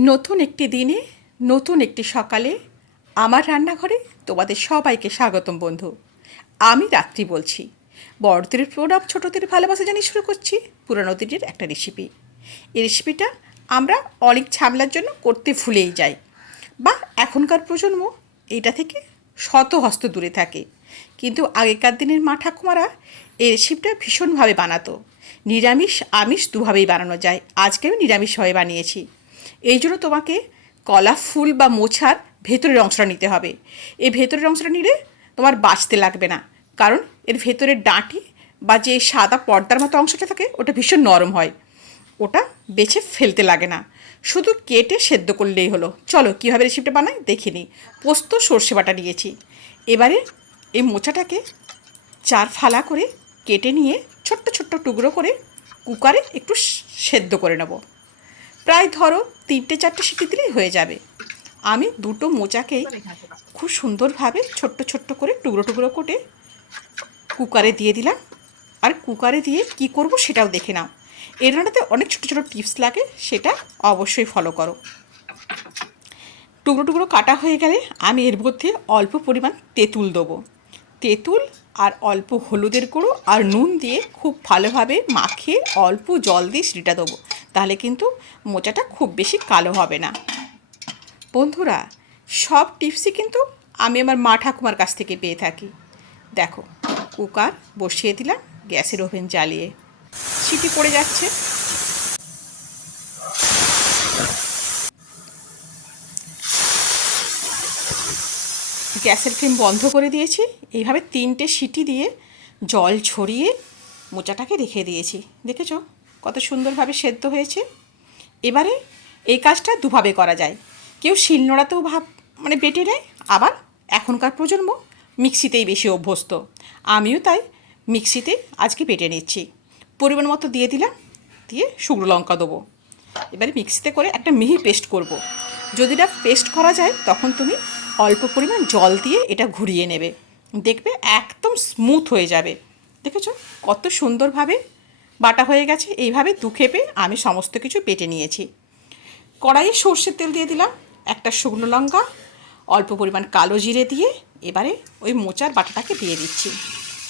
নতুন একটি দিনে, নতুন একটি সকালে আমার রান্নাঘরে তোমাদের সবাইকে স্বাগতম বন্ধু। আমি রাত্রি বলছি। বড়দের প্রণাম, ছোটদের ভালোবাসা জানিয়ে শুরু করছি পুরানো দিনের একটা রেসিপি এই রেসিপিটা আমরা অনেক ঝামেলার জন্য করতে ভুলেই যাই বা এখনকার প্রজন্ম এটা থেকে শত হস্ত দূরে থাকে। কিন্তু আগেকার দিনের মা ঠাকুমারা এই রেসিপিটা ভীষণভাবে বানাতো। নিরামিষ, আমিষ দুভাবেই বানানো যায়। আজকে আমি নিরামিষভাবে বানিয়েছি। এই জন্য তোমাকে কলা, ফুল বা মোছার ভেতরের অংশটা নিতে হবে। এই ভেতরের অংশটা নিলে তোমার বাঁচতে লাগবে না। কারণ এর ভেতরের ডাঁটি বা যে সাদা পর্দার মতো অংশটা থাকে, ওটা ভীষণ নরম হয়। ওটা বেছে ফেলতে লাগে না। শুধু কেটে সেদ্ধ করলেই হলো। চলো, কীভাবে রেসিপিটা বানাই দেখে নিই। পোস্ত, সর্ষে বাটা নিয়েছি। এবারে এই মোচাটাকে চার ফালা করে কেটে নিয়ে ছোট্ট ছোট্ট টুকরো করে কুকারে একটু সেদ্ধ করে নেব। প্রায় ধরো তিনটে চারটে সিটি দিলেই হয়ে যাবে। আমি দুটো মোচাকেই খুব সুন্দরভাবে ছোট্ট ছোট্ট করে টুকরো টুকরো করে কুকারে দিয়ে দিলাম। আর কুকারে দিয়ে কি করব সেটাও দেখে নাও। এর রান্নাতে অনেক ছোটো ছোটো টিপস লাগে, সেটা অবশ্যই ফলো করো। টুকরো টুকরো কাটা হয়ে গেলে আমি এর মধ্যে অল্প পরিমাণ তেঁতুল দেবো। তেঁতুল আর অল্প হলুদের গুঁড়ো আর নুন দিয়ে খুব ভালোভাবে মাখিয়ে অল্প জল দিয়ে সিটিটা দেবো। তাহলে কিন্তু মোচাটা খুব বেশি কালো হবে না। বন্ধুরা, সব টিপসই কিন্তু আমি আমার মা ঠাকুমার কাছ থেকে পেয়ে থাকি। দেখো, কুকার বসিয়ে দিলাম গ্যাসের ওভেন জ্বালিয়ে। সিটি পড়ে যাচ্ছে। গ্যাসের ফ্লেম বন্ধ করে দিয়েছি। এইভাবে তিনটে সিটি দিয়ে জল ছড়িয়ে মোচাটাকে রেখে দিয়েছি। দেখেছ? কত সুন্দরভাবে সেদ্ধ হয়েছে। এবারে এই কাজটা দুভাবে করা যায়। কেউ শিলনোড়াতেও ভাব মানে বেটে নেয়, আবার এখনকার প্রজন্ম মিক্সিতেই বেশি অভ্যস্ত। আমিও তাই মিক্সিতে আজকে বেটে নিচ্ছি। পরিমাণ মতো দিয়ে দিলাম, দিয়ে শুকনো লঙ্কা দেবো। এবারে মিক্সিতে করে একটা মিহি পেস্ট করব। যদি এটা পেস্ট করা যায়, তখন তুমি অল্প পরিমাণ জল দিয়ে এটা ঘুরিয়ে নেবে। দেখবে একদম স্মুথ হয়ে যাবে। দেখেছ? কত সুন্দরভাবে বাটা হয়ে গেছে, এইভাবে দু খেপে আমি সমস্ত কিছু পেটে নিয়েছি। কড়াইয়ে সর্ষের তেল দিয়ে দিলাম, একটা শুকনো লঙ্কা, অল্প পরিমাণ কালো জিরে দিয়ে এবারে ওই মোচার বাটাটাকে দিয়ে দিচ্ছি।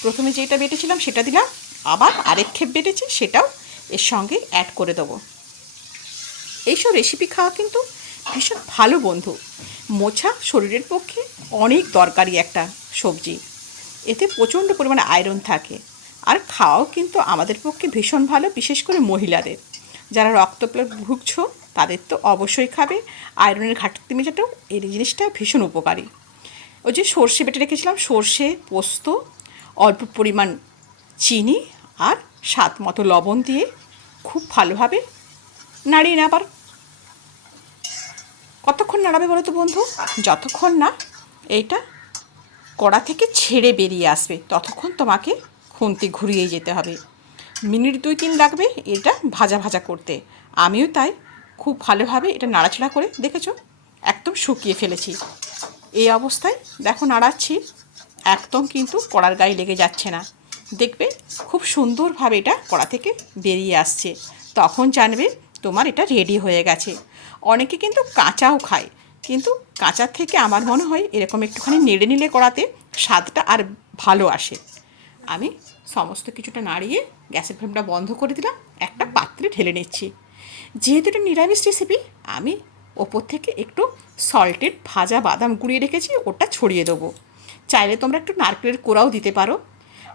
প্রথমে যেটা বেটেছিলাম সেটা দিলাম, আবার আরেক খেপ বেটেছি সেটাও এর সঙ্গে অ্যাড করে দেবো। এইসব রেসিপি খাওয়া কিন্তু ভীষণ ভালো বন্ধু। মোছা শরীরের পক্ষে অনেক দরকারি একটা সবজি। এতে প্রচণ্ড পরিমাণে আয়রন থাকে। আর খাওয়াও কিন্তু আমাদের পক্ষে ভীষণ ভালো, বিশেষ করে মহিলাদের। যারা রক্তপ্লাব ভুগছ, তাদের তো অবশ্যই খাবে। আয়রনের ঘাটতি মেটাতেও এই জিনিসটা ভীষণ উপকারী। ওই যে সর্ষে বেটে রেখেছিলাম, সর্ষে, পোস্ত, অল্প পরিমাণ চিনি আর স্বাদ মতো লবণ দিয়ে খুব ভালোভাবে নাড়িয়ে নেবার কতক্ষণ নাড়াবে বলো তো বন্ধু? যতক্ষণ না এইটা কড়া থেকে ছেড়ে বেরিয়ে আসবে, ততক্ষণ তোমাকে খুন্তি ঘুরিয়ে যেতে হবে। মিনিট দুই তিন লাগবে এটা ভাজা ভাজা করতে। আমিও তাই খুব ভালোভাবে এটা নাড়াচাড়া করে দেখেছ? একদম শুকিয়ে ফেলেছি। এই অবস্থায় দেখো নাড়াচ্ছি, একদম কিন্তু কড়ার গায়ে লেগে যাচ্ছে না। দেখবে খুব সুন্দরভাবে এটা কড়া থেকে বেরিয়ে আসছে। তখন জানবে তোমার এটা রেডি হয়ে গেছে। অনেকে কিন্তু কাঁচাও খায়, কিন্তু কাঁচার থেকে আমার মনে হয় এরকম একটুখানি নেড়ে নিলে কড়াতে স্বাদটা আর ভালো আসে। আমি সমস্ত কিছুটা নাড়িয়ে গ্যাসের ফ্লেমটা বন্ধ করে দিলাম, একটা পাত্রে ঢেলে নিচ্ছি। যেহেতু এটা নিরামিষ রেসিপি আমি ওপর থেকে একটু সল্টেড ভাজা বাদাম গুঁড়িয়ে রেখেছি, ওটা ছড়িয়ে দেবো। চাইলে তোমরা একটু নারকেলের কোড়াও দিতে পারো।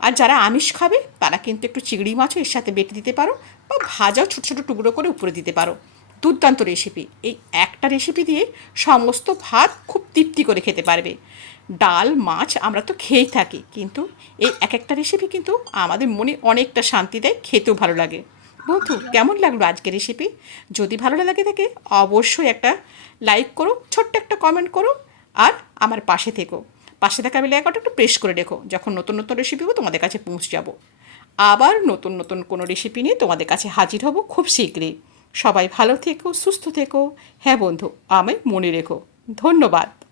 আর যারা আমিষ খাবে, তারা কিন্তু একটু চিংড়ি মাছও এর সাথে বেটে দিতে পারো বা ভাজাও ছোটো ছোটো টুকরো করে উপরে দিতে পারো। দুর্দান্ত রেসিপি এই একটা রেসিপি দিয়ে সমস্ত ভাত খুব তৃপ্তি করে খেতে পারবে। ডাল, মাছ আমরা তো খেয়েই থাকি। কিন্তু এই এক একটা রেসিপি কিন্তু আমাদের মনে অনেকটা শান্তি দেয়, খেতেও ভালো লাগে। বন্ধু, কেমন লাগল আজকের রেসিপি যদি ভালো লাগে থাকে, অবশ্যই একটা লাইক করো, ছোট্ট একটা কমেন্ট করো, আর আমার পাশে থেকো। পাশে থাকা বেলে একটা একটু প্রেস করে রেখো, যখন নতুন নতুন রেসিপিও তোমাদের কাছে পৌঁছে যাব। আবার নতুন নতুন কোনো রেসিপি নিয়ে তোমাদের কাছে হাজির হব খুব শীঘ্রই। সবাই ভালো থেকো, সুস্থ থেকো। হ্যাঁ বন্ধু, আমায় মনে রেখো। ধন্যবাদ।